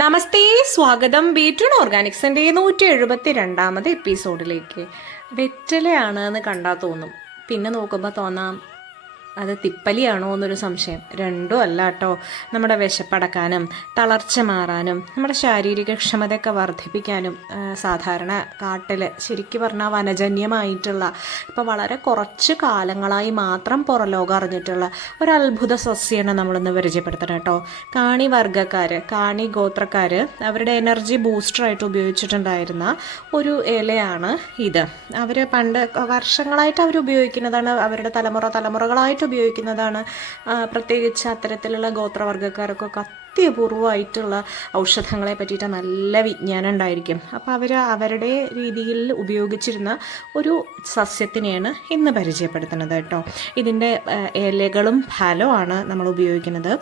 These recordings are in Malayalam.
നമസ്തേ, സ്വാഗതം ബീട്രൂൺ ഓർഗാനിക്സിൻ്റെ 172ാമത് എപ്പിസോഡിലേക്ക്. വെറ്റിലയാണ് എന്ന് കണ്ടാൽ തോന്നും, പിന്നെ നോക്കുമ്പോൾ തോന്നാം അത് തിപ്പലിയാണോ എന്നൊരു സംശയം. രണ്ടും അല്ല കേട്ടോ. നമ്മുടെ വിശപ്പടക്കാനും തളർച്ച മാറാനും നമ്മുടെ ശാരീരിക ക്ഷമതയൊക്കെ വർദ്ധിപ്പിക്കാനും സാധാരണ കാട്ടിൽ ശരിക്കും പറഞ്ഞാൽ വനജന്യമായിട്ടുള്ള ഇപ്പോൾ വളരെ കുറച്ച് കാലങ്ങളായി മാത്രം പുറലോകം അറിഞ്ഞിട്ടുള്ള ഒരു അത്ഭുത സസ്യമാണ് നമ്മളിന്ന് പരിചയപ്പെടുത്തണം കേട്ടോ. കാണി വർഗ്ഗക്കാർ, കാണി ഗോത്രക്കാർ അവരുടെ എനർജി ബൂസ്റ്ററായിട്ട് ഉപയോഗിച്ചിട്ടുണ്ടായിരുന്ന ഒരു ഇലയാണ് ഇത്. അവർ പണ്ട് വർഷങ്ങളായിട്ട് അവർ ഉപയോഗിക്കുന്നതാണ്, അവരുടെ തലമുറകളായിട്ട് ഉപയോഗിക്കുന്നതാണ്. പ്രത്യേകിച്ച് അത്തരത്തിലുള്ള ഗോത്രവർഗ്ഗക്കാർക്കൊക്കെ അത്യപൂർവമായിട്ടുള്ള ഔഷധങ്ങളെ പറ്റിയിട്ട് നല്ല വിജ്ഞാനം ഉണ്ടായിരിക്കും. അപ്പോൾ അവർ അവരുടെ രീതിയിൽ ഉപയോഗിച്ചിരുന്ന ഒരു സസ്യത്തിനെയാണ് ഇന്ന് പരിചയപ്പെടുത്തുന്നത് കേട്ടോ. ഇതിൻ്റെ ഇലകളും ഫലവുമാണ് നമ്മൾ ഉപയോഗിക്കുന്നത്.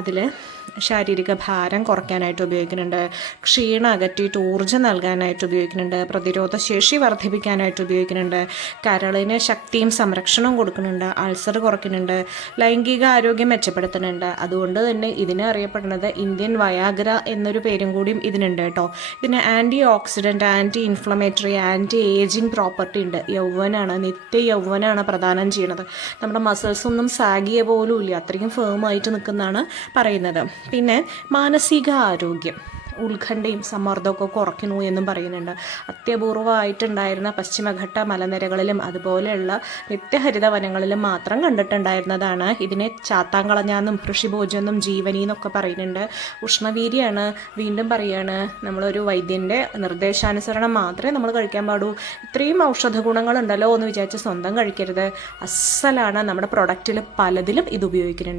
അതിൽ ശാരീരിക ഭാരം കുറയ്ക്കാനായിട്ട് ഉപയോഗിക്കുന്നുണ്ട്, ക്ഷീണം അകറ്റിയിട്ട് ഊർജ്ജം നൽകാനായിട്ട് ഉപയോഗിക്കുന്നുണ്ട്, പ്രതിരോധ ശേഷി വർദ്ധിപ്പിക്കാനായിട്ട് ഉപയോഗിക്കുന്നുണ്ട്, കരളിന് ശക്തിയും സംരക്ഷണവും കൊടുക്കുന്നുണ്ട്, അൾസർ കുറയ്ക്കുന്നുണ്ട്, ലൈംഗിക ആരോഗ്യം മെച്ചപ്പെടുത്തുന്നുണ്ട്. അതുകൊണ്ട് തന്നെ ഇതിനെ അറിയപ്പെടുന്നത് ഇന്ത്യൻ വയാഗ്ര എന്നൊരു പേരും കൂടിയും ഇതിനുണ്ട് കേട്ടോ. ഇതിന് anti oxidant, anti inflammatory, anti ageing property ഉണ്ട്. യൗവനാണ്, നിത്യ യൗവനാണ് പ്രദാനം ചെയ്യുന്നത്. നമ്മുടെ മസിൽസ് ഒന്നും സാഗിയ പോലും ഇല്ല, അത്രയും ഫേമായിട്ട് നിൽക്കുന്നതാണ് പറയുന്നത്. പിന്നെ മാനസിക ആരോഗ്യം, ഉത്കണ്ഠയും സമ്മർദ്ദമൊക്കെ കുറയ്ക്കുന്നു എന്നും പറയുന്നുണ്ട്. അത്യപൂർവമായിട്ടുണ്ടായിരുന്ന പശ്ചിമഘട്ട മലനിരകളിലും അതുപോലെയുള്ള നിത്യഹരിത വനങ്ങളിലും മാത്രം കണ്ടിട്ടുണ്ടായിരുന്നതാണ്. ഇതിനെ ചാത്താങ്കളഞ്ഞാന്നും ഋഷിഭോജെന്നും ജീവനി എന്നൊക്കെ പറയുന്നുണ്ട്. ഉഷ്ണവീര്യാണ്, വീണ്ടും പറയാണ്, നമ്മളൊരു വൈദ്യൻ്റെ നിർദ്ദേശാനുസരണം മാത്രമേ നമ്മൾ കഴിക്കാൻ പാടൂ. ഇത്രയും ഔഷധ ഗുണങ്ങളുണ്ടല്ലോ എന്ന് വിചാരിച്ച് സ്വന്തം കഴിക്കരുത്. അസ്സലാണ്. നമ്മുടെ പ്രൊഡക്റ്റിൽ പലതിലും ഇത് ഉപയോഗിക്കുന്നുണ്ട്.